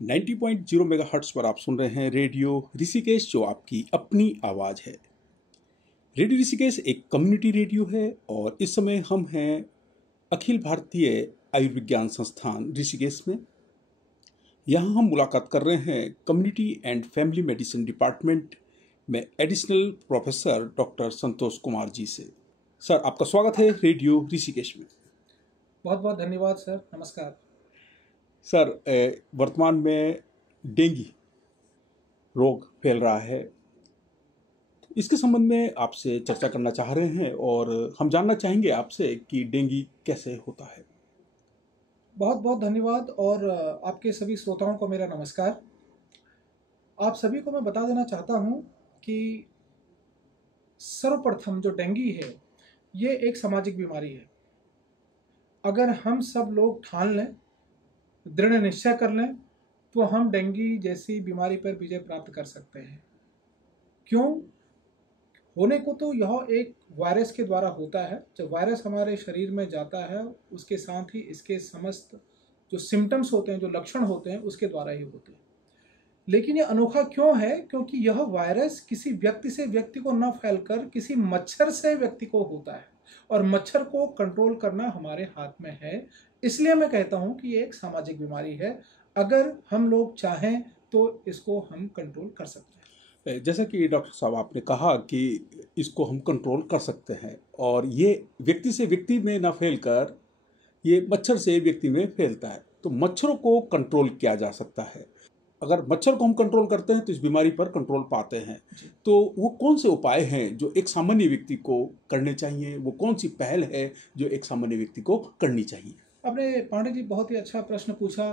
90.0 megahertz पर आप सुन रहे हैं रेडियो ऋषिकेश, जो आपकी अपनी आवाज़ है। रेडियो ऋषिकेश एक कम्युनिटी रेडियो है और इस समय हम हैं अखिल भारतीय आयुर्विज्ञान संस्थान ऋषिकेश में। यहाँ हम मुलाकात कर रहे हैं community and family medicine department में additional professor doctor Santosh Kumar ji से। सर, आपका स्वागत है रेडियो ऋषिकेश में। बहुत बहुत धन्यवाद सर, नमस्कार। सर, वर्तमान में डेंगू रोग फैल रहा है, इसके संबंध में आपसे चर्चा करना चाह रहे हैं और हम जानना चाहेंगे आपसे कि डेंगू कैसे होता है। बहुत बहुत धन्यवाद और आपके सभी श्रोताओं को मेरा नमस्कार। आप सभी को मैं बता देना चाहता हूं कि सर्वप्रथम जो डेंगू है ये एक सामाजिक बीमारी है। अगर हम सब लोग ठान लें, दृढ़ निश्चय कर लें, तो हम डेंगू जैसी बीमारी पर विजय प्राप्त कर सकते हैं। क्यों? होने को तो यह एक वायरस के द्वारा होता है। जब वायरस हमारे शरीर में जाता है, उसके साथ ही इसके समस्त जो सिम्टम्स होते हैं, जो लक्षण होते हैं, उसके द्वारा ही होते हैं। लेकिन ये अनोखा क्यों है? क्योंकि यह वायरस किसी व्यक्ति से व्यक्ति को न फैलकर किसी मच्छर से व्यक्ति को होता है और मच्छर को कंट्रोल करना हमारे हाथ में है। इसलिए मैं कहता हूं कि ये एक सामाजिक बीमारी है। अगर हम लोग चाहें तो इसको हम कंट्रोल कर सकते हैं। जैसा कि डॉक्टर साहब आपने कहा कि इसको हम कंट्रोल कर सकते हैं और ये व्यक्ति से व्यक्ति में ना फैलकर ये मच्छर से व्यक्ति में फैलता है, तो मच्छरों को कंट्रोल किया जा सकता है। अगर मच्छर को हम कंट्रोल करते हैं तो इस बीमारी पर कंट्रोल पाते हैं। तो वो कौन से उपाय हैं जो एक सामान्य व्यक्ति को करने चाहिए? वो कौन सी पहल है जो एक सामान्य व्यक्ति को करनी चाहिए? आपने पांडे जी बहुत ही अच्छा प्रश्न पूछा।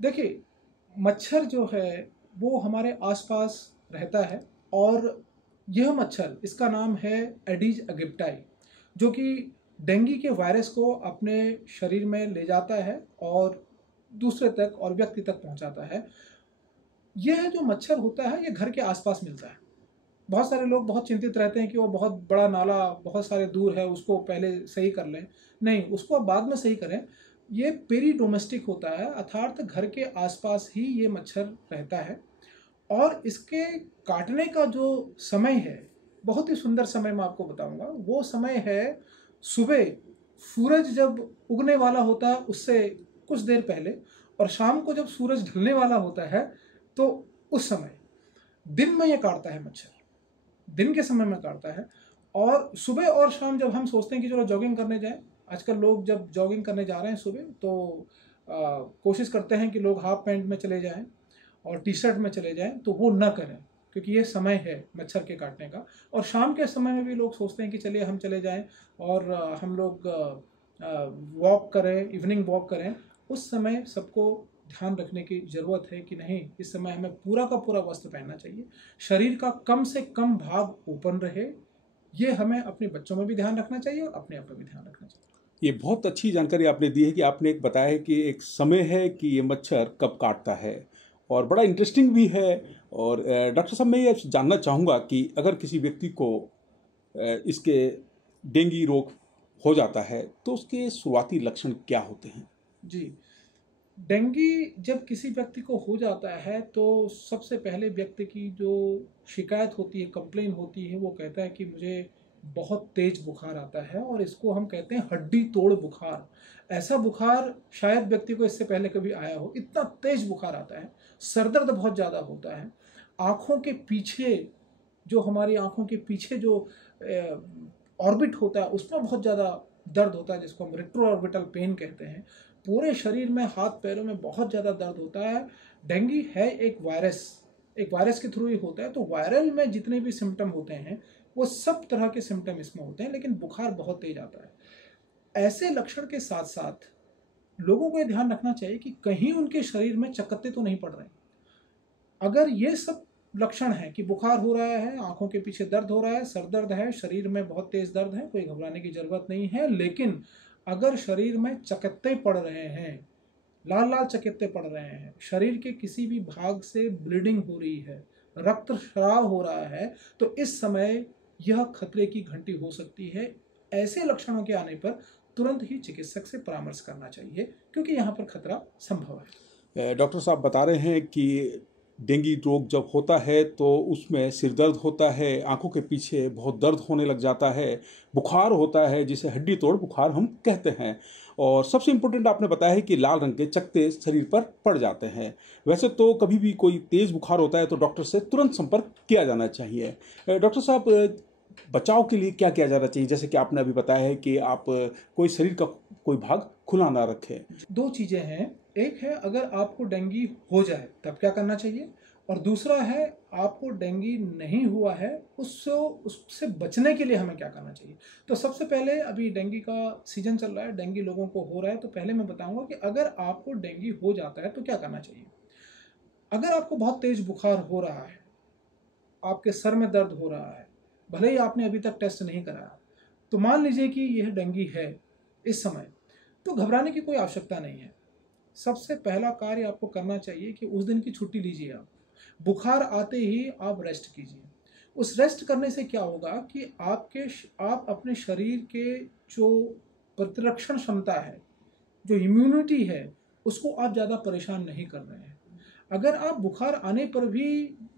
देखिए, मच्छर जो है वो हमारे आसपास रहता है और यह मच्छर, इसका नाम है एडिज एगिप्टाई, जो कि डेंगू के वायरस को अपने शरीर में ले जाता है और दूसरे तक और व्यक्ति तक पहुंचाता है। यह जो मच्छर होता है ये घर के आसपास मिलता है। बहुत सारे लोग बहुत चिंतित रहते हैं कि वो बहुत बड़ा नाला बहुत सारे दूर है, उसको पहले सही कर लें। नहीं, उसको अब बाद में सही करें। ये पेरी डोमेस्टिक होता है, अर्थात घर के आसपास ही ये मच्छर रहता है। और इसके काटने का जो समय है, बहुत ही सुंदर समय मैं आपको बताऊंगा। वो समय है सुबह सूरज जब उगने वाला होता है उससे कुछ देर पहले, और शाम को जब सूरज ढलने वाला होता है तो उस समय दिन में ये काटता है मच्छर, दिन के समय में काटता है। और सुबह और शाम जब हम सोचते हैं कि चलो जॉगिंग करने जाएं, आजकल लोग जब जॉगिंग करने जा रहे हैं सुबह तो कोशिश करते हैं कि लोग हाफ पैंट में चले जाएं और टी शर्ट में चले जाएं, तो वो ना करें क्योंकि ये समय है मच्छर के काटने का। और शाम के समय में भी लोग सोचते हैं कि चलिए हम चले जाएं और हम लोग वॉक करें, इवनिंग वॉक करें। उस समय सबको ध्यान रखने की ज़रूरत है कि नहीं, इस समय हमें पूरा का पूरा वस्त्र पहनना चाहिए, शरीर का कम से कम भाग ओपन रहे। ये हमें अपने बच्चों में भी ध्यान रखना चाहिए और अपने आप में भी ध्यान रखना चाहिए। ये बहुत अच्छी जानकारी आपने दी है कि आपने एक बताया है कि एक समय है कि ये मच्छर कब काटता है, और बड़ा इंटरेस्टिंग भी है। और डॉक्टर साहब, मैं ये जानना चाहूँगा कि अगर किसी व्यक्ति को इसके डेंगू रोग हो जाता है तो उसके शुरुआती लक्षण क्या होते हैं? जी, डेंगू जब किसी व्यक्ति को हो जाता है तो सबसे पहले व्यक्ति की जो शिकायत होती है, कंप्लेन होती है, वो कहता है कि मुझे बहुत तेज बुखार आता है और इसको हम कहते हैं हड्डी तोड़ बुखार। ऐसा बुखार शायद व्यक्ति को इससे पहले कभी आया हो, इतना तेज बुखार आता है। सरदर्द बहुत ज़्यादा होता है। आँखों के पीछे, जो हमारी आँखों के पीछे जो ऑर्बिट होता है उसमें बहुत ज़्यादा दर्द होता है, जिसको हम रेट्रो ऑर्बिटल पेन कहते हैं। पूरे शरीर में, हाथ पैरों में बहुत ज़्यादा दर्द होता है। डेंगू है एक वायरस के थ्रू ही होता है, तो वायरल में जितने भी सिम्टम होते हैं वो सब तरह के सिम्टम इसमें होते हैं, लेकिन बुखार बहुत तेज आता है। ऐसे लक्षण के साथ साथ लोगों को ये ध्यान रखना चाहिए कि कहीं उनके शरीर में चकत्ते तो नहीं पड़ रहे। अगर ये सब लक्षण है कि बुखार हो रहा है, आंखों के पीछे दर्द हो रहा है, सर दर्द है, शरीर में बहुत तेज दर्द है, कोई घबराने की जरूरत नहीं है। लेकिन अगर शरीर में चकत्ते पड़ रहे हैं, लाल लाल चकत्ते पड़ रहे हैं, शरीर के किसी भी भाग से ब्लीडिंग हो रही है, रक्तस्राव हो रहा है, तो इस समय यह खतरे की घंटी हो सकती है। ऐसे लक्षणों के आने पर तुरंत ही चिकित्सक से परामर्श करना चाहिए, क्योंकि यहाँ पर खतरा संभव है। डॉक्टर साहब बता रहे हैं कि डेंगू रोग जब होता है तो उसमें सिर दर्द होता है, आंखों के पीछे बहुत दर्द होने लग जाता है, बुखार होता है जिसे हड्डी तोड़ बुखार हम कहते हैं, और सबसे इम्पोर्टेंट आपने बताया है कि लाल रंग के चकत्ते शरीर पर पड़ जाते हैं। वैसे तो कभी भी कोई तेज़ बुखार होता है तो डॉक्टर से तुरंत संपर्क किया जाना चाहिए। डॉक्टर साहब, बचाव के लिए क्या किया जाना चाहिए? जैसे कि आपने अभी बताया है कि आप कोई शरीर का कोई भाग खुला ना रखें। दो चीज़ें हैं, एक है अगर आपको डेंगू हो जाए तब क्या करना चाहिए, और दूसरा है आपको डेंगू नहीं हुआ है उससे बचने के लिए हमें क्या करना चाहिए। तो सबसे पहले, अभी डेंगू का सीजन चल रहा है, डेंगू लोगों को हो रहा है, तो पहले मैं बताऊंगा कि अगर आपको डेंगू हो जाता है तो क्या करना चाहिए। अगर आपको बहुत तेज बुखार हो रहा है, आपके सर में दर्द हो रहा है, भले ही आपने अभी तक टेस्ट नहीं कराया, तो मान लीजिए कि यह डेंगू है इस समय, तो घबराने की कोई आवश्यकता नहीं है। सबसे पहला कार्य आपको करना चाहिए कि उस दिन की छुट्टी लीजिए। आप बुखार आते ही आप रेस्ट कीजिए। उस रेस्ट करने से क्या होगा कि आप अपने शरीर के जो प्रतिरक्षण क्षमता है, जो इम्यूनिटी है, उसको आप ज़्यादा परेशान नहीं कर रहे हैं। अगर आप बुखार आने पर भी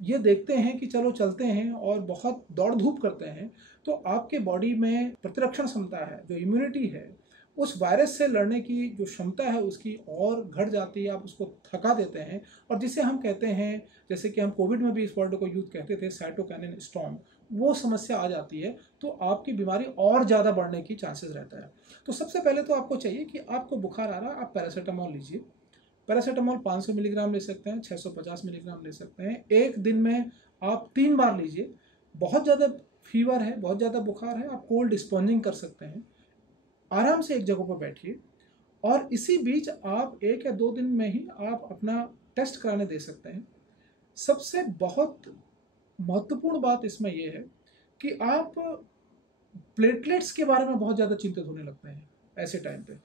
ये देखते हैं कि चलो चलते हैं और बहुत दौड़ धूप करते हैं, तो आपके बॉडी में प्रतिरक्षण क्षमता है, जो इम्यूनिटी है, उस वायरस से लड़ने की जो क्षमता है उसकी और घट जाती है, आप उसको थका देते हैं, और जिसे हम कहते हैं, जैसे कि हम कोविड में भी इस वर्ड को यूज कहते थे, साइटोकाइनिन स्टॉर्म, वो समस्या आ जाती है, तो आपकी बीमारी और ज़्यादा बढ़ने की चांसेस रहता है। तो सबसे पहले तो आपको चाहिए कि आपको बुखार आ रहा है, आप पैरासीटामोल लीजिए। पैरासीटामोल 500 मिलीग्राम ले सकते हैं, 650 मिलीग्राम ले सकते हैं। एक दिन में आप 3 बार लीजिए। बहुत ज़्यादा फीवर है, बहुत ज़्यादा बुखार है, आप कोल्ड स्पॉन्जिंग कर सकते हैं। आराम से एक जगह पर बैठिए, और इसी बीच आप 1 या 2 दिन में ही आप अपना टेस्ट कराने दे सकते हैं। सबसे बहुत महत्वपूर्ण बात इसमें यह है कि आप प्लेटलेट्स के बारे में बहुत ज़्यादा चिंतित होने लगते हैं ऐसे टाइम पे।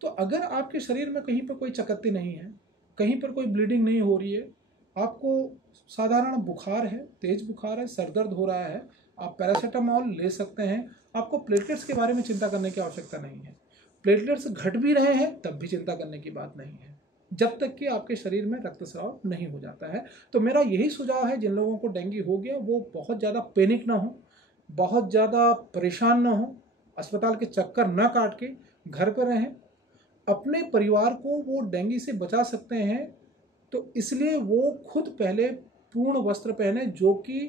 तो अगर आपके शरीर में कहीं पर कोई चकत्ती नहीं है, कहीं पर कोई ब्लीडिंग नहीं हो रही है, आपको साधारण बुखार है, तेज बुखार है, सर दर्द हो रहा है, आप पैरासीटामोल ले सकते हैं। आपको प्लेटलेट्स के बारे में चिंता करने की आवश्यकता नहीं है। प्लेटलेट्स घट भी रहे हैं तब भी चिंता करने की बात नहीं है, जब तक कि आपके शरीर में रक्तस्राव नहीं हो जाता है। तो मेरा यही सुझाव है, जिन लोगों को डेंगू हो गया वो बहुत ज़्यादा पैनिक ना हो, बहुत ज़्यादा परेशान ना हो, अस्पताल के चक्कर ना काट के घर पर रहें। अपने परिवार को वो डेंगू से बचा सकते हैं, तो इसलिए वो खुद पहले पूर्ण वस्त्र पहने, जो कि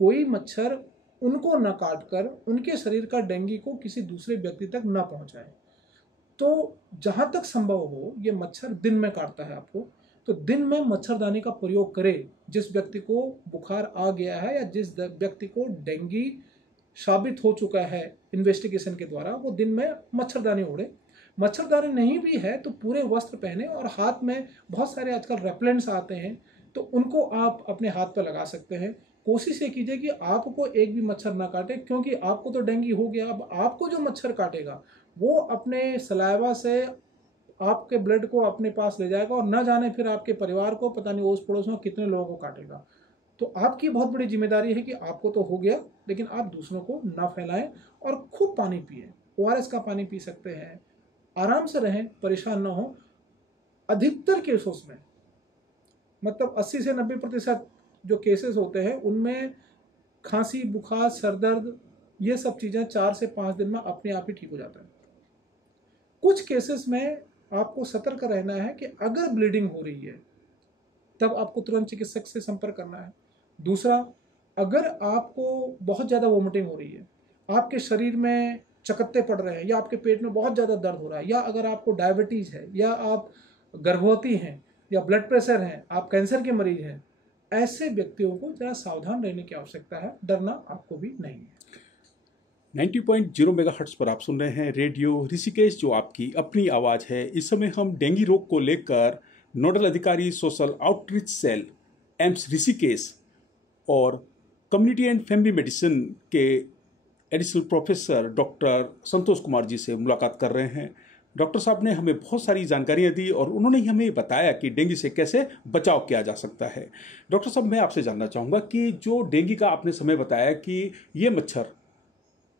कोई मच्छर उनको न काट कर उनके शरीर का डेंगू को किसी दूसरे व्यक्ति तक न पहुंचाए। तो जहाँ तक संभव हो, ये मच्छर दिन में काटता है आपको, तो दिन में मच्छरदानी का प्रयोग करें। जिस व्यक्ति को बुखार आ गया है या जिस व्यक्ति को डेंगू साबित हो चुका है इन्वेस्टिगेशन के द्वारा, वो दिन में मच्छरदानी ओढ़े। मच्छरदानी नहीं भी है तो पूरे वस्त्र पहने, और हाथ में बहुत सारे आजकल रेपेलेंट्स आते हैं, तो उनको आप अपने हाथ पर लगा सकते हैं। कोशिश ये कीजिए कि आपको एक भी मच्छर ना काटे, क्योंकि आपको तो डेंगू हो गया, अब आपको जो मच्छर काटेगा वो अपने सलाइवा से आपके ब्लड को अपने पास ले जाएगा, और न जाने फिर आपके परिवार को, पता नहीं ओस पड़ोस में कितने लोगों को काटेगा। तो आपकी बहुत बड़ी जिम्मेदारी है कि आपको तो हो गया, लेकिन आप दूसरों को ना फैलाएं, और खूब पानी पिए। ORS का पानी पी सकते हैं, आराम से रहें, परेशान ना हो। अधिकतर केसों में, मतलब 80 से 90% जो केसेस होते हैं, उनमें खांसी, बुखार, सरदर्द, ये सब चीज़ें 4 से 5 दिन में अपने आप ही ठीक हो जाता है। कुछ केसेस में आपको सतर्क रहना है कि अगर ब्लीडिंग हो रही है तब आपको तुरंत चिकित्सक से संपर्क करना है। दूसरा, अगर आपको बहुत ज़्यादा वोमिटिंग हो रही है, आपके शरीर में चकत्ते पड़ रहे हैं, या आपके पेट में बहुत ज़्यादा दर्द हो रहा है, या अगर आपको डायबिटीज़ है, या आप गर्भवती हैं, या ब्लड प्रेशर है, आप कैंसर के मरीज हैं, ऐसे व्यक्तियों को ज़रा सावधान रहने की आवश्यकता है। डरना आपको भी नहीं है। 90.0 मेगाहर्ट्ज़ पर आप सुन रहे हैं रेडियो ऋषिकेश, जो आपकी अपनी आवाज़ है। इस समय हम डेंगू रोग को लेकर नोडल अधिकारी social outreach cell AIIMS Rishikesh और कम्युनिटी एंड फैमिली मेडिसिन के additional professor doctor Santosh Kumar ji से मुलाकात कर रहे हैं। डॉक्टर साहब ने हमें बहुत सारी जानकारियां दी, और उन्होंने ही हमें बताया कि डेंगू से कैसे बचाव किया जा सकता है। डॉक्टर साहब, मैं आपसे जानना चाहूँगा कि जो डेंगू का आपने समय बताया कि ये मच्छर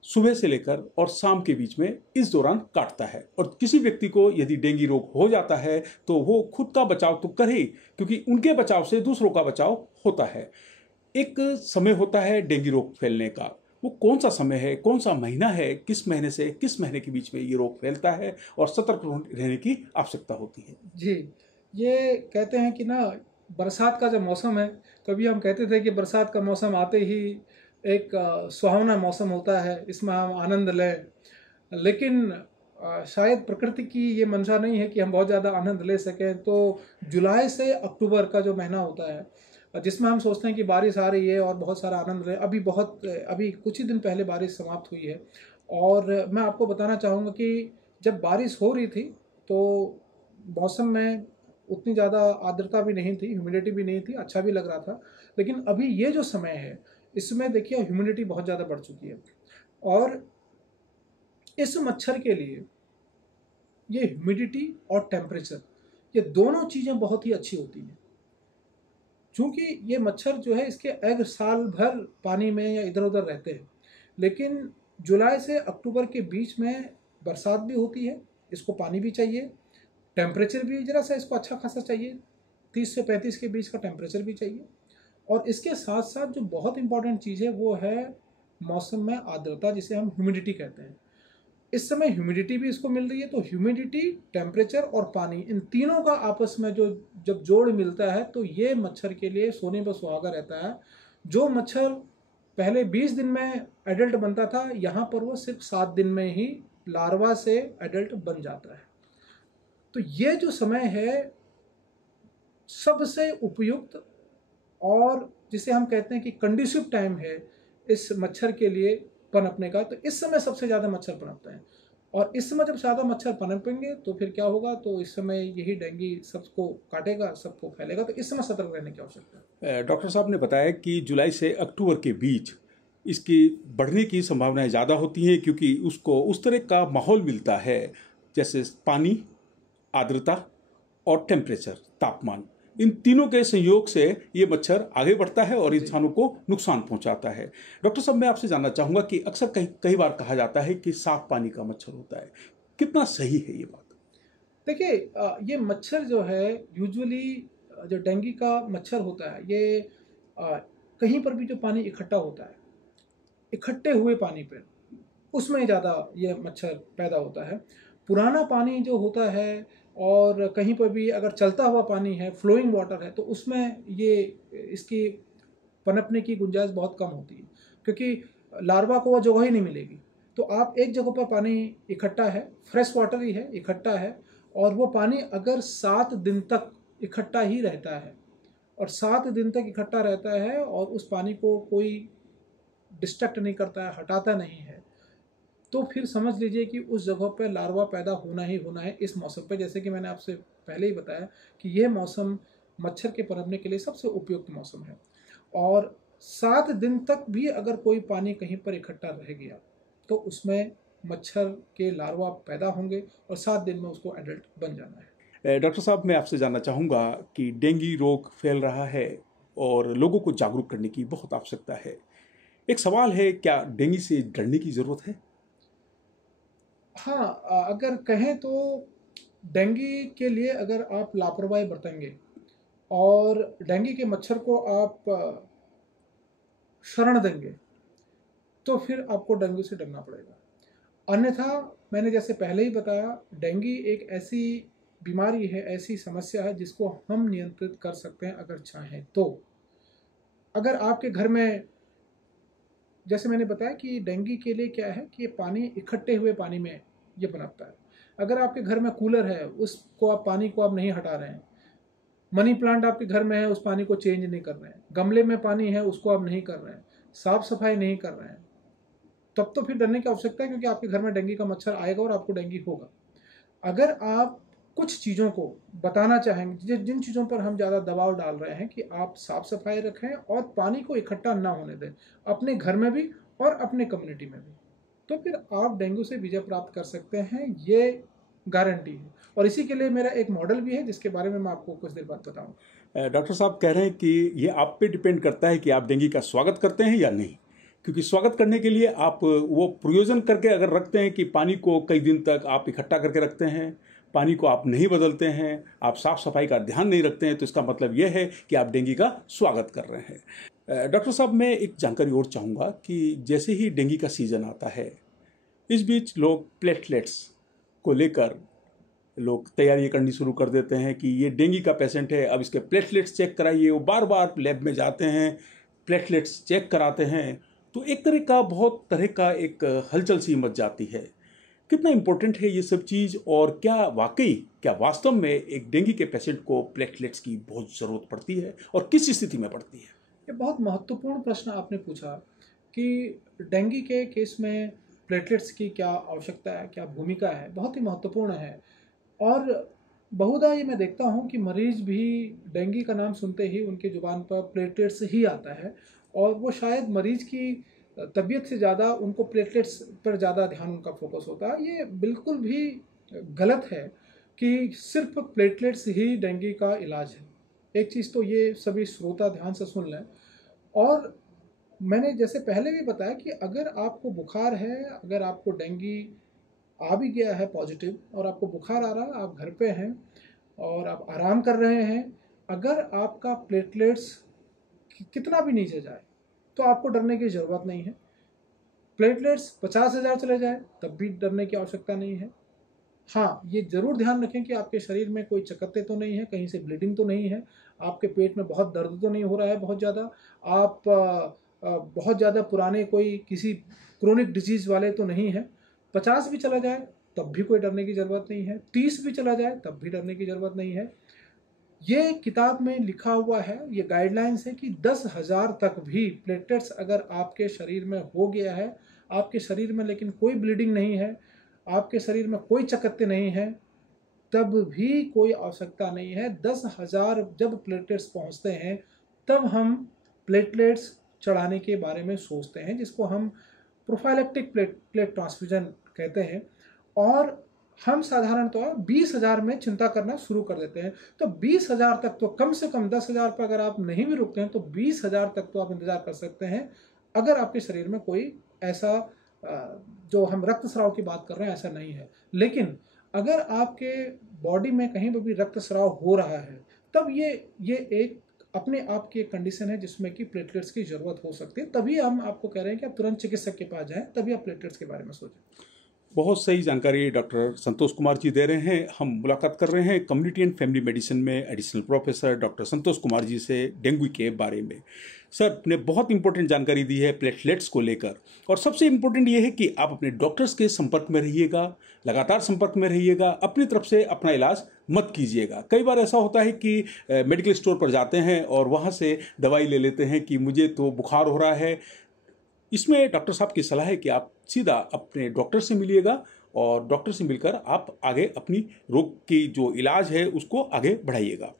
सुबह से लेकर और शाम के बीच में इस दौरान काटता है। और किसी व्यक्ति को यदि डेंगू रोग हो जाता है तो वो खुद का बचाव तो करे, क्योंकि उनके बचाव से दूसरों का बचाव होता है। एक समय होता है डेंगू रोग फैलने का, वो कौन सा समय है, कौन सा महीना है, किस महीने से किस महीने के बीच में ये रोग फैलता है और सतर्क रहने की आवश्यकता होती है? जी, ये कहते हैं कि ना, बरसात का जो मौसम है, कभी हम कहते थे कि बरसात का मौसम आते ही एक सुहावना मौसम होता है, इसमें हम आनंद लें। लेकिन शायद प्रकृति की ये मंशा नहीं है कि हम बहुत ज़्यादा आनंद ले सकें। तो जुलाई से अक्टूबर का जो महीना होता है, जिसमें हम सोचते हैं कि बारिश आ रही है और बहुत सारा आनंद लें। अभी कुछ ही दिन पहले बारिश समाप्त हुई है, और मैं आपको बताना चाहूँगा कि जब बारिश हो रही थी तो मौसम में उतनी ज़्यादा आर्द्रता भी नहीं थी, ह्यूमिडिटी भी नहीं थी, अच्छा भी लग रहा था। लेकिन अभी ये जो समय है, इसमें देखिए ह्यूमिडिटी बहुत ज़्यादा बढ़ चुकी है, और इस मच्छर के लिए ये ह्यूमिडिटी और टेम्परेचर, ये दोनों चीज़ें बहुत ही अच्छी होती हैं। चूँकि ये मच्छर जो है, इसके एग साल भर पानी में या इधर उधर रहते हैं, लेकिन जुलाई से अक्टूबर के बीच में बरसात भी होती है, इसको पानी भी चाहिए, टेम्परेचर भी ज़रा सा इसको अच्छा खासा चाहिए, 30 से 35 के बीच का टेम्परेचर भी चाहिए। और इसके साथ साथ जो बहुत इंपॉर्टेंट चीज़ है वो है मौसम में आर्द्रता, जिसे हम ह्यूमिडिटी कहते हैं। इस समय ह्यूमिडिटी भी इसको मिल रही है, तो ह्यूमिडिटी, टेम्परेचर और पानी, इन तीनों का आपस में जो जब जोड़ मिलता है, तो ये मच्छर के लिए सोने पर सुहागा रहता है। जो मच्छर पहले 20 दिन में एडल्ट बनता था, यहाँ पर वो सिर्फ 7 दिन में ही लार्वा से एडल्ट बन जाता है। तो ये जो समय है सबसे उपयुक्त, और जिसे हम कहते हैं कि कंडीसिव टाइम है इस मच्छर के लिए पनपने का। तो इस समय सबसे ज़्यादा मच्छर पनपते हैं, और इस समय जब ज़्यादा मच्छर पनपेंगे तो फिर क्या होगा, तो इस समय यही डेंगू सबको काटेगा, सबको फैलेगा। तो इस समय सतर्क रहने की आवश्यकता है। डॉक्टर साहब ने बताया कि जुलाई से अक्टूबर के बीच इसकी बढ़ने की संभावनाएं ज़्यादा होती हैं, क्योंकि उसको उस तरह का माहौल मिलता है जैसे पानी, आर्द्रता और टेम्परेचर, तापमान। इन तीनों के संयोग से ये मच्छर आगे बढ़ता है और इंसानों को नुकसान पहुंचाता है। डॉक्टर साहब, मैं आपसे जानना चाहूँगा कि अक्सर कई बार कहा जाता है कि साफ पानी का मच्छर होता है, कितना सही है ये बात? देखिए, ये मच्छर जो है, यूजुअली जो डेंगू का मच्छर होता है, ये कहीं पर भी जो पानी इकट्ठा होता है, इकट्ठे हुए पानी पर, उसमें ज़्यादा ये मच्छर पैदा होता है। पुराना पानी जो होता है, और कहीं पर भी अगर चलता हुआ पानी है, फ्लोइंग वाटर है, तो उसमें ये इसकी पनपने की गुंजाइश बहुत कम होती है, क्योंकि लार्वा को वह जगह ही नहीं मिलेगी। तो आप एक जगह पर पानी इकट्ठा है, फ्रेश वाटर ही है, इकट्ठा है, और वो पानी अगर 7 दिन तक इकट्ठा ही रहता है, और 7 दिन तक इकट्ठा रहता है, और उस पानी को कोई डिस्ट्रक्ट नहीं करता है, हटाता नहीं है, तो फिर समझ लीजिए कि उस जगह पर लार्वा पैदा होना ही होना है इस मौसम पे। जैसे कि मैंने आपसे पहले ही बताया कि यह मौसम मच्छर के पनपने के लिए सबसे उपयुक्त मौसम है। और 7 दिन तक भी अगर कोई पानी कहीं पर इकट्ठा रह गया, तो उसमें मच्छर के लार्वा पैदा होंगे, और 7 दिन में उसको एडल्ट बन जाना है। डॉक्टर साहब, मैं आपसे जानना चाहूँगा कि डेंगू रोग फैल रहा है और लोगों को जागरूक करने की बहुत आवश्यकता है। एक सवाल है, क्या डेंगू से डरने की ज़रूरत है? हाँ, अगर कहें तो डेंगू के लिए अगर आप लापरवाही बरतेंगे और डेंगू के मच्छर को आप शरण देंगे, तो फिर आपको डेंगू से डरना पड़ेगा। अन्यथा मैंने जैसे पहले ही बताया, डेंगू एक ऐसी बीमारी है, ऐसी समस्या है जिसको हम नियंत्रित कर सकते हैं अगर चाहें तो। अगर आपके घर में, जैसे मैंने बताया कि डेंगू के लिए क्या है कि ये पानी, इकट्ठे हुए पानी में ये पनपता है। अगर आपके घर में कूलर है, उसको आप पानी को आप नहीं हटा रहे हैं, मनी प्लांट आपके घर में है, उस पानी को चेंज नहीं कर रहे हैं, गमले में पानी है उसको आप नहीं कर रहे हैं, साफ सफाई नहीं कर रहे हैं, तब तो फिर डरने की आवश्यकता है, क्योंकि आपके घर में डेंगू का मच्छर आएगा और आपको डेंगू होगा। अगर आप कुछ चीज़ों को बताना चाहेंगे, जिन चीज़ों पर हम ज़्यादा दबाव डाल रहे हैं कि आप साफ सफाई रखें और पानी को इकट्ठा ना होने दें, अपने घर में भी और अपने कम्युनिटी में भी, तो फिर आप डेंगू से विजय प्राप्त कर सकते हैं, ये गारंटी है। और इसी के लिए मेरा एक मॉडल भी है, जिसके बारे में मैं आपको कुछ देर बाद बताऊँ। डॉक्टर साहब कह रहे हैं कि ये आप पे डिपेंड करता है कि आप डेंगू का स्वागत करते हैं या नहीं। क्योंकि स्वागत करने के लिए आप वो प्रयोजन करके अगर रखते हैं कि पानी को कई दिन तक आप इकट्ठा करके रखते हैं, पानी को आप नहीं बदलते हैं, आप साफ सफाई का ध्यान नहीं रखते हैं, तो इसका मतलब यह है कि आप डेंगू का स्वागत कर रहे हैं। डॉक्टर साहब, मैं एक जानकारी और चाहूँगा कि जैसे ही डेंगू का सीज़न आता है, इस बीच लोग प्लेटलेट्स को लेकर लोग तैयारी करनी शुरू कर देते हैं कि ये डेंगू का पेशेंट है, अब इसके प्लेटलेट्स चेक कराइए। वो बार बार लैब में जाते हैं, प्लेटलेट्स चेक कराते हैं, तो एक बहुत तरह का एक हलचल सी मच जाती है। कितना इम्पोर्टेंट है ये सब चीज़, और क्या वास्तव में एक डेंगू के पेशेंट को प्लेटलेट्स की बहुत ज़रूरत पड़ती है और किस स्थिति में पड़ती है? ये बहुत महत्वपूर्ण प्रश्न आपने पूछा कि डेंगू के केस में प्लेटलेट्स की क्या आवश्यकता है, क्या भूमिका है, बहुत ही महत्वपूर्ण है। और बहुधा ये मैं देखता हूँ कि मरीज भी डेंगू का नाम सुनते ही उनकी ज़ुबान पर प्लेटलेट्स ही आता है, और वो शायद मरीज की तबीयत से ज़्यादा उनको प्लेटलेट्स पर ज़्यादा ध्यान उनका फोकस होता है। ये बिल्कुल भी गलत है कि सिर्फ प्लेटलेट्स ही डेंगू का इलाज है। एक चीज़ तो ये सभी श्रोता ध्यान से सुन लें। और मैंने जैसे पहले भी बताया कि अगर आपको बुखार है, अगर आपको डेंगू आ भी गया है पॉजिटिव और आपको बुखार आ रहा है, आप घर पे हैं और आप आराम कर रहे हैं, अगर आपका प्लेटलेट्स कितना भी नीचे जाए तो आपको डरने की ज़रूरत नहीं है। प्लेटलेट्स 50,000 चले जाए तब भी डरने की आवश्यकता नहीं है। हाँ, ये ज़रूर ध्यान रखें कि आपके शरीर में कोई चकत्ते तो नहीं है, कहीं से ब्लीडिंग तो नहीं है, आपके पेट में बहुत दर्द तो नहीं हो रहा है बहुत ज़्यादा, आप बहुत ज़्यादा पुराने कोई किसी क्रोनिक डिजीज़ वाले तो नहीं हैं। 50 भी चला जाए तब भी कोई डरने की ज़रूरत नहीं है, 30 भी चला जाए तब भी डरने की ज़रूरत नहीं है। ये किताब में लिखा हुआ है, ये गाइडलाइंस है कि 10,000 तक भी प्लेटलेट्स अगर आपके शरीर में हो गया है, आपके शरीर में लेकिन कोई ब्लीडिंग नहीं है, आपके शरीर में कोई चकत्ते नहीं है, तब भी कोई आवश्यकता नहीं है। 10,000 जब प्लेटलेट्स पहुंचते हैं तब हम प्लेटलेट्स चढ़ाने के बारे में सोचते हैं, जिसको हम प्रोफाइलेक्टिक प्लेट ट्रांसफ्यूजन कहते हैं। और हम साधारणतः 20,000 में चिंता करना शुरू कर देते हैं। तो 20,000 तक तो कम से कम, 10,000 पर अगर आप नहीं भी रुकते हैं तो 20,000 तक तो आप इंतजार कर सकते हैं, अगर आपके शरीर में कोई ऐसा जो हम रक्तस्राव की बात कर रहे हैं ऐसा नहीं है। लेकिन अगर आपके बॉडी में कहीं पर भी रक्तस्राव हो रहा है, तब ये एक अपने आप की एक कंडीशन है जिसमें कि प्लेटलेट्स की ज़रूरत हो सकती है। तभी हम आपको कह रहे हैं कि आप तुरंत चिकित्सक के पास जाएं, तभी आप प्लेटलेट्स के बारे में सोचें। बहुत सही जानकारी डॉक्टर संतोष कुमार जी दे रहे हैं। हम मुलाकात कर रहे हैं कम्युनिटी एंड फैमिली मेडिसिन में additional professor doctor Santosh Kumar ji से डेंगू के बारे में। सर ने बहुत इंपॉर्टेंट जानकारी दी है प्लेटलेट्स को लेकर, और सबसे इम्पोर्टेंट ये है कि आप अपने डॉक्टर्स के संपर्क में रहिएगा, लगातार संपर्क में रहिएगा, अपनी तरफ से अपना इलाज मत कीजिएगा। कई बार ऐसा होता है कि मेडिकल स्टोर पर जाते हैं और वहाँ से दवाई ले लेते हैं कि मुझे तो बुखार हो रहा है। इसमें डॉक्टर साहब की सलाह है कि आप सीधा अपने डॉक्टर से मिलिएगा और डॉक्टर से मिलकर आप आगे अपनी रोग की जो इलाज है उसको आगे बढ़ाइएगा।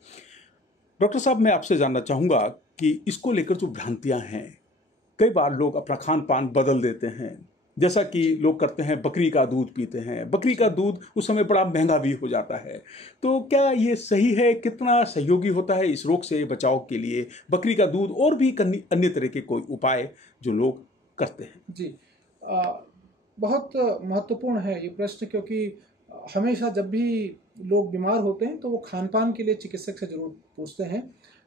डॉक्टर साहब, मैं आपसे जानना चाहूँगा कि इसको लेकर जो भ्रांतियाँ हैं, कई बार लोग अपना खान पान बदल देते हैं, जैसा कि लोग करते हैं बकरी का दूध पीते हैं। बकरी का दूध उस समय बड़ा महंगा भी हो जाता है, तो क्या ये सही है? कितना सहयोगी होता है इस रोग से बचाव के लिए बकरी का दूध और भी अन्य तरह के कोई उपाय जो लोग करते हैं? जी, बहुत महत्वपूर्ण है ये प्रश्न, क्योंकि हमेशा जब भी लोग बीमार होते हैं तो वो खान पान के लिए चिकित्सक से ज़रूर पूछते हैं।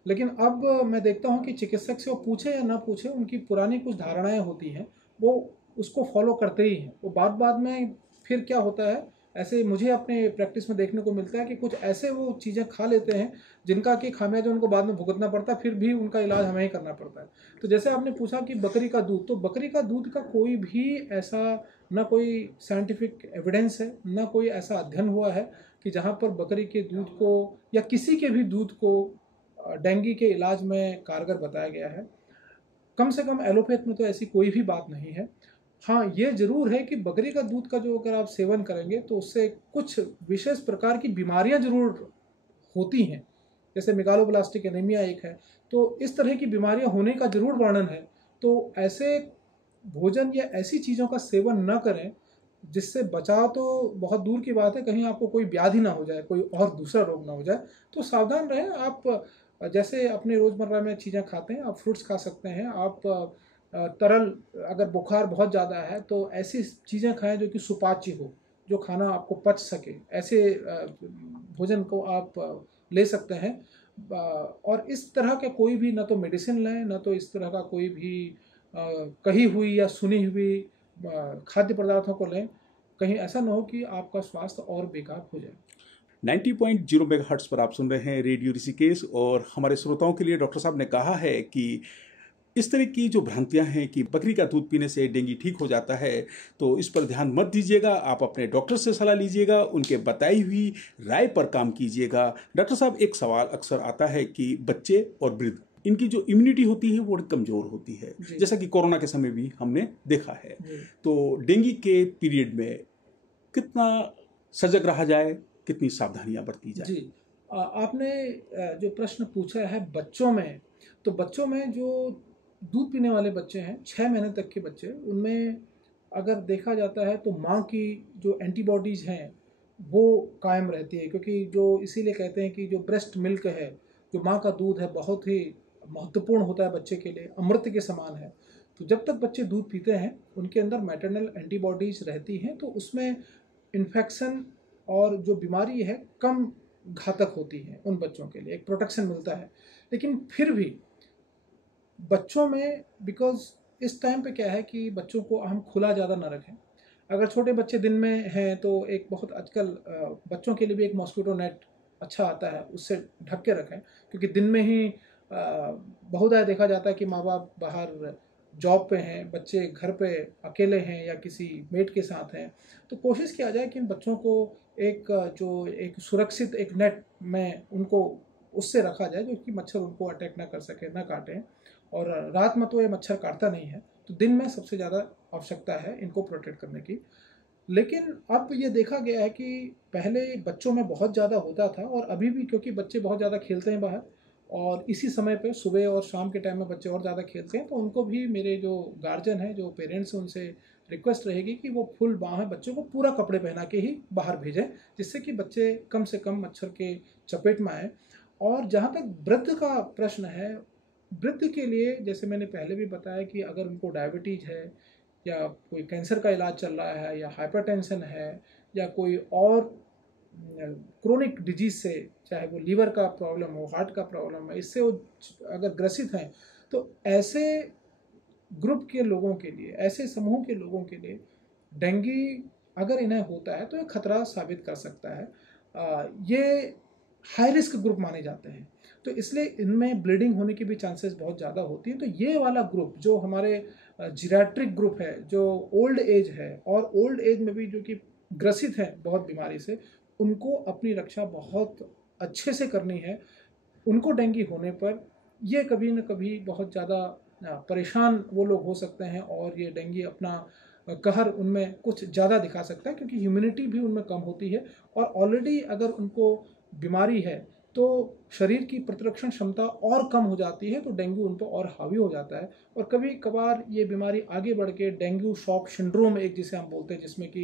लेकिन अब मैं देखता हूँ कि चिकित्सक से वो पूछे या ना पूछे, उनकी पुरानी कुछ धारणाएं होती हैं, वो उसको फॉलो करते ही हैं। वो बाद में फिर क्या होता है, ऐसे मुझे अपने प्रैक्टिस में देखने को मिलता है कि कुछ ऐसे वो चीज़ें खा लेते हैं जिनका कि खामियाजा उनको बाद में भुगतना पड़ता है, फिर भी उनका इलाज हमें ही करना पड़ता है। तो जैसे आपने पूछा कि बकरी का दूध, तो बकरी का दूध का कोई भी ऐसा ना कोई साइंटिफिक एविडेंस है, ना कोई ऐसा अध्ययन हुआ है कि जहाँ पर बकरी के दूध को या किसी के भी दूध को डेंगू के इलाज में कारगर बताया गया है। कम से कम एलोपैथ में तो ऐसी कोई भी बात नहीं है। हाँ, ये ज़रूर है कि बकरी का दूध का जो अगर आप सेवन करेंगे तो उससे कुछ विशेष प्रकार की बीमारियां ज़रूर होती हैं, जैसे मेगालोब्लास्टिक एनीमिया एक है। तो इस तरह की बीमारियां होने का ज़रूर वर्णन है। तो ऐसे भोजन या ऐसी चीज़ों का सेवन न करें जिससे बचाव तो बहुत दूर की बात है, कहीं आपको कोई व्याधि ना हो जाए, कोई और दूसरा रोग ना हो जाए। तो सावधान रहें। आप जैसे अपने रोज़मर्रा में चीज़ें खाते हैं, आप फ्रूट्स खा सकते हैं, आप तरल, अगर बुखार बहुत ज़्यादा है तो ऐसी चीज़ें खाएं जो कि सुपाच्य हो, जो खाना आपको पच सके, ऐसे भोजन को आप ले सकते हैं। और इस तरह के कोई भी, ना तो मेडिसिन लें, ना तो इस तरह का कोई भी कही हुई या सुनी हुई खाद्य पदार्थों को लें। कहीं ऐसा ना हो कि आपका स्वास्थ्य और बेकार हो जाए। 90.0 मेगाहर्ट्ज पर आप सुन रहे हैं रेडियो ऋषिकेश, और हमारे श्रोताओं के लिए डॉक्टर साहब ने कहा है कि इस तरह की जो भ्रांतियां हैं कि बकरी का दूध पीने से डेंगू ठीक हो जाता है, तो इस पर ध्यान मत दीजिएगा। आप अपने डॉक्टर से सलाह लीजिएगा, उनके बताई हुई राय पर काम कीजिएगा। डॉक्टर साहब, एक सवाल अक्सर आता है कि बच्चे और वृद्ध, इनकी जो इम्यूनिटी होती है वो कमज़ोर होती है, जैसा कि कोरोना के समय भी हमने देखा है। तो डेंगू के पीरियड में कितना सजग रहा जाए, कितनी सावधानियां बरती जाए? जी, आपने जो प्रश्न पूछा है बच्चों में, तो बच्चों में जो दूध पीने वाले बच्चे हैं, 6 महीने तक के बच्चे, उनमें अगर देखा जाता है तो माँ की जो एंटीबॉडीज़ हैं वो कायम रहती है, क्योंकि जो इसीलिए कहते हैं कि जो ब्रेस्ट मिल्क है, जो माँ का दूध है, बहुत ही महत्वपूर्ण होता है बच्चे के लिए, अमृत के समान है। तो जब तक बच्चे दूध पीते हैं उनके अंदर मैटरनल एंटीबॉडीज़ रहती हैं, तो उसमें इन्फेक्शन और जो बीमारी है कम घातक होती है उन बच्चों के लिए, एक प्रोटेक्शन मिलता है। लेकिन फिर भी बच्चों में, बिकॉज इस टाइम पे क्या है कि बच्चों को हम खुला ज़्यादा ना रखें। अगर छोटे बच्चे दिन में हैं तो एक बहुत आजकल बच्चों के लिए भी एक मॉस्किटो नेट अच्छा आता है, उससे ढक के रखें, क्योंकि दिन में ही बहुधा देखा जाता है कि माँ बाप बाहर जॉब पे हैं, बच्चे घर पे अकेले हैं या किसी मेट के साथ हैं। तो कोशिश किया जाए कि इन बच्चों को एक सुरक्षित एक नेट में उनको उससे रखा जाए, जो कि मच्छर उनको अटैक ना कर सके, ना काटें। और रात में तो ये मच्छर काटता नहीं है, तो दिन में सबसे ज़्यादा आवश्यकता है इनको प्रोटेक्ट करने की। लेकिन अब ये देखा गया है कि पहले बच्चों में बहुत ज़्यादा होता था, और अभी भी, क्योंकि बच्चे बहुत ज़्यादा खेलते हैं बाहर, और इसी समय पे सुबह और शाम के टाइम में बच्चे और ज़्यादा खेलते हैं, तो उनको भी, मेरे जो गार्जियन हैं, जो पेरेंट्स हैं, उनसे रिक्वेस्ट रहेगी कि वो फुल बाँह बच्चों को पूरा कपड़े पहना के ही बाहर भेजें, जिससे कि बच्चे कम से कम मच्छर के चपेट में आएँ। और जहाँ तक वृद्ध का प्रश्न है, वृद्ध के लिए जैसे मैंने पहले भी बताया कि अगर उनको डायबिटीज़ है, या कोई कैंसर का इलाज चल रहा है, या हाइपरटेंशन है, या कोई और क्रोनिक डिजीज से, चाहे वो लीवर का प्रॉब्लम हो, हार्ट का प्रॉब्लम है, इससे वो अगर ग्रसित हैं, तो ऐसे ग्रुप के लोगों के लिए, ऐसे समूह के लोगों के लिए डेंगू अगर इन्हें होता है तो ये खतरा साबित कर सकता है। ये हाई रिस्क ग्रुप माने जाते हैं, तो इसलिए इनमें ब्लीडिंग होने की भी चांसेस बहुत ज़्यादा होती हैं। तो ये वाला ग्रुप जो हमारे जीरियाट्रिक ग्रुप है, जो ओल्ड एज है, और ओल्ड एज में भी जो कि ग्रसित है बहुत बीमारी से, उनको अपनी रक्षा बहुत अच्छे से करनी है। उनको डेंगू होने पर ये कभी न कभी बहुत ज़्यादा परेशान वो लोग हो सकते हैं, और ये डेंगू अपना कहर उनमें कुछ ज़्यादा दिखा सकता है, क्योंकि ह्यूमिनिटी भी उनमें कम होती है, और ऑलरेडी अगर उनको बीमारी है तो शरीर की प्रतिरक्षण क्षमता और कम हो जाती है, तो डेंगू उन पर और हावी हो जाता है। और कभी कभार ये बीमारी आगे बढ़ के डेंगू शॉक सिंड्रोम, एक जिसे हम बोलते हैं, जिसमें कि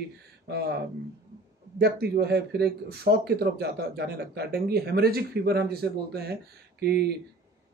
व्यक्ति जो है फिर एक शॉक की तरफ जाने लगता है। डेंगू हेमरेजिक फीवर हम जिसे बोलते हैं, कि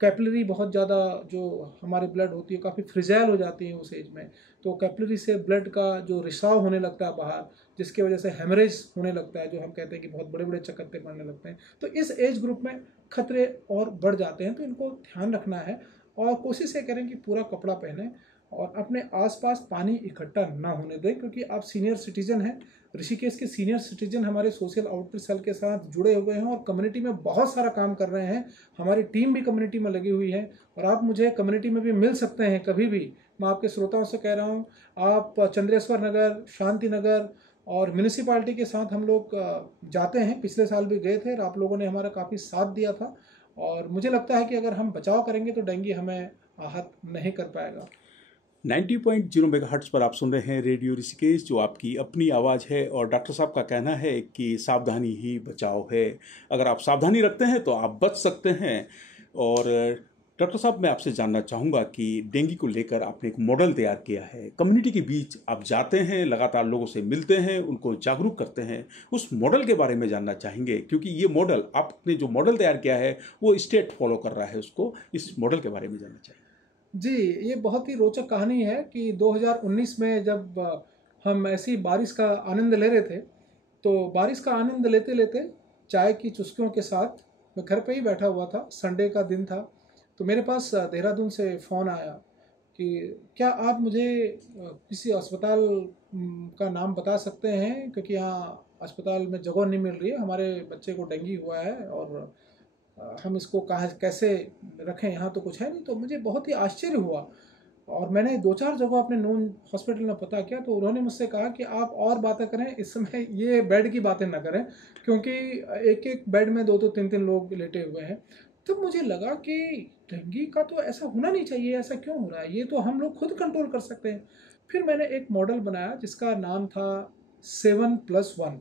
कैपिलरी बहुत ज़्यादा जो हमारी ब्लड होती है काफ़ी फ्रिजाइल हो जाती है उस एज में, तो कैपिलरी से ब्लड का जो रिसाव होने लगता है बाहर, जिसके वजह से हेमरेज होने लगता है, जो हम कहते हैं कि बहुत बड़े बड़े चक्कते पड़ने लगते हैं। तो इस एज ग्रुप में खतरे और बढ़ जाते हैं, तो इनको ध्यान रखना है, और कोशिश ये करें कि पूरा कपड़ा पहने, और अपने आसपास पानी इकट्ठा ना होने दें, क्योंकि आप सीनियर सिटीजन हैं। ऋषिकेश के सीनियर सिटीजन हमारे सोशल आउटरीच सेल के साथ जुड़े हुए हैं, और कम्युनिटी में बहुत सारा काम कर रहे हैं। हमारी टीम भी कम्युनिटी में लगी हुई है, और आप मुझे कम्युनिटी में भी मिल सकते हैं कभी भी। मैं आपके श्रोताओं से कह रहा हूँ, आप चंद्रेश्वर नगर, शांति नगर और म्यूनिसिपालिटी के साथ हम लोग जाते हैं, पिछले साल भी गए थे, और आप लोगों ने हमारा काफ़ी साथ दिया था। और मुझे लगता है कि अगर हम बचाव करेंगे तो डेंगू हमें आहत नहीं कर पाएगा। 90.0 मेगाहर्ट्ज पर आप सुन रहे हैं रेडियो ऋषिकेश, जो आपकी अपनी आवाज़ है, और डॉक्टर साहब का कहना है कि सावधानी ही बचाव है। अगर आप सावधानी रखते हैं तो आप बच सकते हैं। और डॉक्टर साहब, मैं आपसे जानना चाहूँगा कि डेंगू को लेकर आपने एक मॉडल तैयार किया है, कम्युनिटी के बीच आप जाते हैं, लगातार लोगों से मिलते हैं, उनको जागरूक करते हैं। उस मॉडल के बारे में जानना चाहेंगे, क्योंकि ये मॉडल, आपने जो मॉडल तैयार किया है वो स्टेट फॉलो कर रहा है उसको। इस मॉडल के बारे में जानना चाहिए। जी, ये बहुत ही रोचक कहानी है कि 2019 में जब हम ऐसी बारिश का आनंद ले रहे थे, तो बारिश का आनंद लेते-लेते चाय की चुस्कियों के साथ मैं घर पे ही बैठा हुआ था, संडे का दिन था। तो मेरे पास देहरादून से फ़ोन आया कि क्या आप मुझे किसी अस्पताल का नाम बता सकते हैं, क्योंकि यहाँ अस्पताल में जगह नहीं मिल रही है, हमारे बच्चे को डेंगू हुआ है और हम इसको कहाँ कैसे रखें, यहाँ तो कुछ है नहीं। तो मुझे बहुत ही आश्चर्य हुआ और मैंने 2-4 जगह अपने नोन हॉस्पिटल में पता किया, तो उन्होंने मुझसे कहा कि आप और बातें करें, इस समय ये बेड की बातें ना करें, क्योंकि एक-एक बेड में 2-2 3-3 लोग लेटे हुए हैं। तब मुझे लगा कि डेंगू का तो ऐसा होना नहीं चाहिए, ऐसा क्यों हो रहा है? ये तो हम लोग खुद कंट्रोल कर सकते हैं। फिर मैंने एक मॉडल बनाया जिसका नाम था 7+1।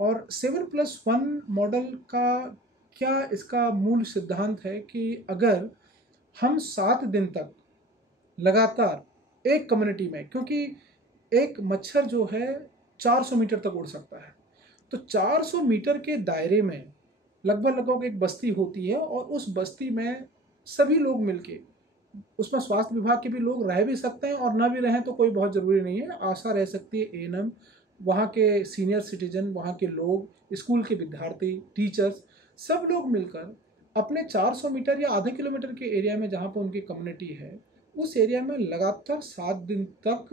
और 7+1 मॉडल का क्या इसका मूल सिद्धांत है कि अगर हम 7 दिन तक लगातार एक कम्युनिटी में, क्योंकि एक मच्छर जो है 400 मीटर तक उड़ सकता है, तो 400 मीटर के दायरे में लगभग लगभग एक बस्ती होती है और उस बस्ती में सभी लोग मिलके, उसमें स्वास्थ्य विभाग के भी लोग रह भी सकते हैं और ना भी रहें तो कोई बहुत ज़रूरी नहीं है, आशा रह सकती है, एएनएम, वहाँ के सीनियर सिटीजन, वहाँ के लोग, स्कूल के विद्यार्थी, टीचर्स, सब लोग मिलकर अपने 400 मीटर या आधे किलोमीटर के एरिया में जहाँ पर उनकी कम्युनिटी है, उस एरिया में लगातार 7 दिन तक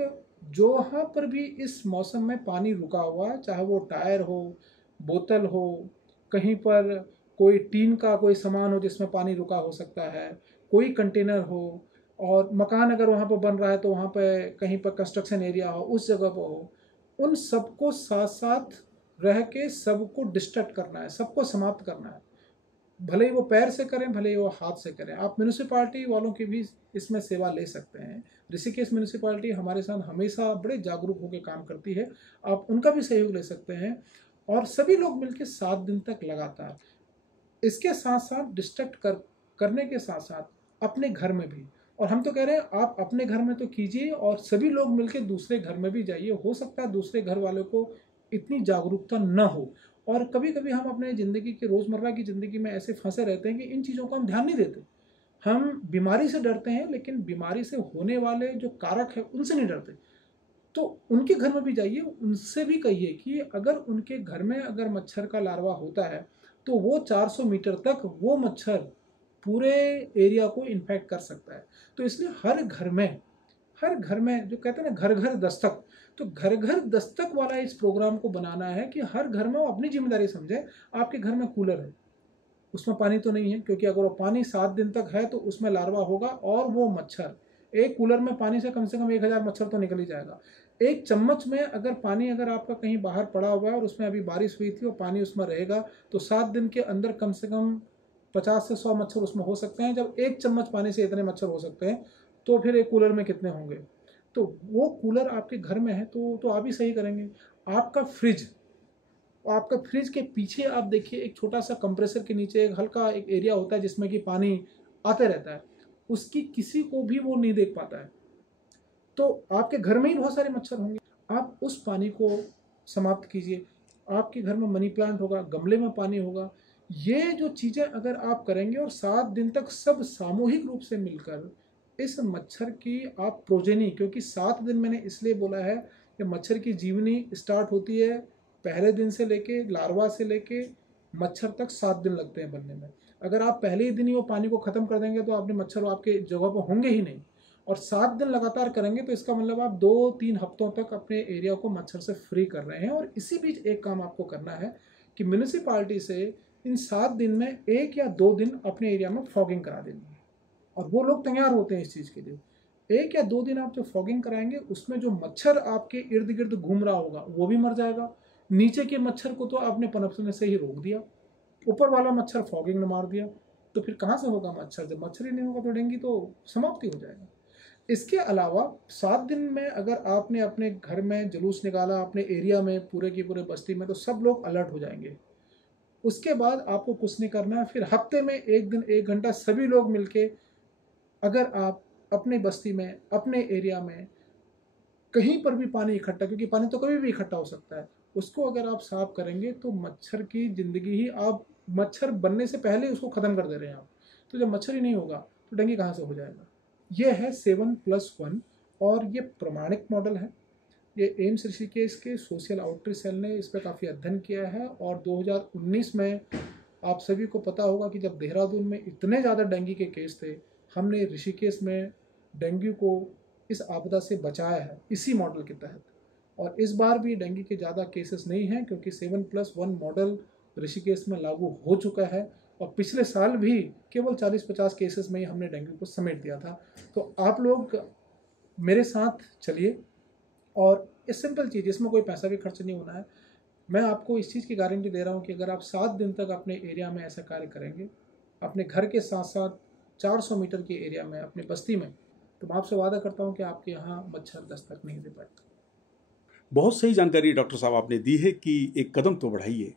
जहाँ पर भी इस मौसम में पानी रुका हुआ है, चाहे वो टायर हो, बोतल हो, कहीं पर कोई टीन का कोई सामान हो जिसमें पानी रुका हो सकता है, कोई कंटेनर हो, और मकान अगर वहाँ पर बन रहा है तो वहाँ पे कहीं पर कंस्ट्रक्शन एरिया हो, उस जगह पर हो, उन सबको साथ साथ रह के सबको डिस्ट्रक्ट करना है, सबको समाप्त करना है। भले ही वो पैर से करें, भले ही वो हाथ से करें। आप म्यूनिसिपालिटी वालों की भी इसमें सेवा ले सकते हैं। ऋषिकेश म्यूनिसिपालिटी हमारे साथ हमेशा बड़े जागरूक होकर काम करती है, आप उनका भी सहयोग ले सकते हैं। और सभी लोग मिलकर 7 दिन तक लगातार, इसके साथ साथ डिस्ट्रक्ट करने के साथ साथ अपने घर में भी, और हम तो कह रहे हैं आप अपने घर में तो कीजिए और सभी लोग मिलकर दूसरे घर में भी जाइए। हो सकता है दूसरे घर वालों को इतनी जागरूकता न हो, और कभी कभी हम अपने ज़िंदगी के रोज़मर्रा की ज़िंदगी में ऐसे फंसे रहते हैं कि इन चीज़ों को हम ध्यान नहीं देते। हम बीमारी से डरते हैं, लेकिन बीमारी से होने वाले जो कारक है उनसे नहीं डरते। तो उनके घर में भी जाइए, उनसे भी कहिए कि अगर उनके घर में अगर मच्छर का लार्वा होता है तो वो 400 मीटर तक वो मच्छर पूरे एरिया को इन्फेक्ट कर सकता है। तो इसलिए हर घर में जो कहते हैं ना घर घर दस्तक, तो घर घर दस्तक वाला इस प्रोग्राम को बनाना है कि हर घर में वो अपनी जिम्मेदारी समझे। आपके घर में कूलर है, उसमें पानी तो नहीं है, क्योंकि अगर वो पानी 7 दिन तक है तो उसमें लार्वा होगा और वो मच्छर, एक कूलर में पानी से कम 1000 मच्छर तो निकल ही जाएगा। एक चम्मच में अगर पानी अगर आपका कहीं बाहर पड़ा हुआ है और उसमें अभी बारिश हुई थी और पानी उसमें रहेगा, तो 7 दिन के अंदर कम से कम 50 से 100 मच्छर उसमें हो सकते हैं। जब एक चम्मच पानी से इतने मच्छर हो सकते हैं, तो फिर एक कूलर में कितने होंगे? तो वो कूलर आपके घर में है तो आप ही सही करेंगे। आपका फ्रिज, आपका फ्रिज के पीछे आप देखिए, एक छोटा सा कंप्रेसर के नीचे एक हल्का एक एरिया होता है जिसमें कि पानी आते रहता है, उसकी किसी को भी वो नहीं देख पाता है। तो आपके घर में ही बहुत सारे मच्छर होंगे, आप उस पानी को समाप्त कीजिए। आपके घर में मनी प्लांट होगा, गमले में पानी होगा, ये जो चीज़ें अगर आप करेंगे और 7 दिन तक सब सामूहिक रूप से मिलकर इस मच्छर की आप प्रोजेनी, क्योंकि 7 दिन मैंने इसलिए बोला है कि मच्छर की जीवनी स्टार्ट होती है पहले दिन से लेके, लार्वा से लेके मच्छर तक 7 दिन लगते हैं बनने में। अगर आप पहले ही दिन ही वो पानी को ख़त्म कर देंगे तो आपने मच्छर आपके जगह पर होंगे ही नहीं। और 7 दिन लगातार करेंगे तो इसका मतलब आप 2-3 हफ्तों तक अपने एरिया को मच्छर से फ्री कर रहे हैं। और इसी बीच एक काम आपको करना है कि म्यूनिसिपालिटी से इन 7 दिन में 1 या 2 दिन अपने एरिया में फॉगिंग करा देनी है, और वो लोग तैयार होते हैं इस चीज़ के लिए। 1 या 2 दिन आप जो फॉगिंग कराएंगे उसमें जो मच्छर आपके इर्द गिर्द घूम रहा होगा वो भी मर जाएगा। नीचे के मच्छर को तो आपने पनपने से ही रोक दिया, ऊपर वाला मच्छर फॉगिंग ने मार दिया, तो फिर कहाँ से होगा मच्छर? जब मच्छर ही नहीं होगा तो डेंगू तो समाप्ति हो जाएगा। इसके अलावा 7 दिन में अगर आपने अपने घर में जुलूस निकाला, अपने एरिया में पूरे की पूरे बस्ती में, तो सब लोग अलर्ट हो जाएंगे। उसके बाद आपको कुछ नहीं करना है, फिर हफ्ते में 1 दिन 1 घंटा सभी लोग मिलके, अगर आप अपने बस्ती में, अपने एरिया में कहीं पर भी पानी इकट्ठा, क्योंकि पानी तो कभी भी इकट्ठा हो सकता है, उसको अगर आप साफ करेंगे तो मच्छर की ज़िंदगी ही, आप मच्छर बनने से पहले उसको ख़त्म कर दे रहे हैं आप। तो जब मच्छर ही नहीं होगा तो डेंगू कहाँ से हो जाएगा? ये है 7+1 और ये प्रमाणित मॉडल है। ये एम्स ऋषिकेश के सोशल आउटरीच सेल ने इस पर काफ़ी अध्ययन किया है और 2019 में आप सभी को पता होगा कि जब देहरादून में इतने ज़्यादा डेंगू के केस थे, हमने ऋषिकेश में डेंगू को इस आपदा से बचाया है इसी मॉडल के तहत। और इस बार भी डेंगू के ज़्यादा केसेस नहीं हैं क्योंकि 7+1 मॉडल ऋषिकेश में लागू हो चुका है और पिछले साल भी केवल 40-50 केसेस में ही हमने डेंगू को समेट दिया था। तो आप लोग मेरे साथ चलिए और इस सिंपल चीज़, इसमें कोई पैसा भी खर्च नहीं होना है। मैं आपको इस चीज़ की गारंटी दे रहा हूँ कि अगर आप 7 दिन तक अपने एरिया में ऐसा कार्य करेंगे, अपने घर के साथ साथ 400 मीटर के एरिया में, अपनी बस्ती में, तो मैं आपसे वादा करता हूँ कि आपके यहाँ मच्छर दस्तक नहीं दे पाएगा। बहुत सही जानकारी डॉक्टर साहब आपने दी है कि एक कदम तो बढ़ाइए,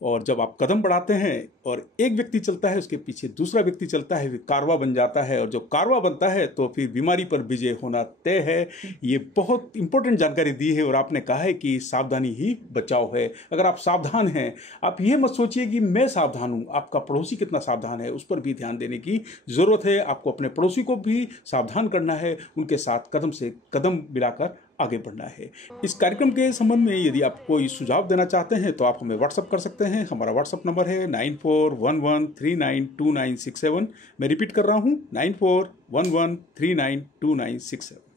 और जब आप कदम बढ़ाते हैं और एक व्यक्ति चलता है उसके पीछे दूसरा व्यक्ति चलता है, कारवा बन जाता है, और जब कारवा बनता है तो फिर बीमारी पर विजय होना तय है। ये बहुत इंपॉर्टेंट जानकारी दी है और आपने कहा है कि सावधानी ही बचाव है। अगर आप सावधान हैं, आप ये मत सोचिए कि मैं सावधान हूँ, आपका पड़ोसी कितना सावधान है उस पर भी ध्यान देने की ज़रूरत है। आपको अपने पड़ोसी को भी सावधान करना है, उनके साथ कदम से कदम मिलाकर आगे बढ़ना है। इस कार्यक्रम के संबंध में यदि आप कोई सुझाव देना चाहते हैं तो आप हमें व्हाट्सअप कर सकते हैं। हमारा व्हाट्सअप नंबर है 9411392967। मैं रिपीट कर रहा हूँ 9411392967।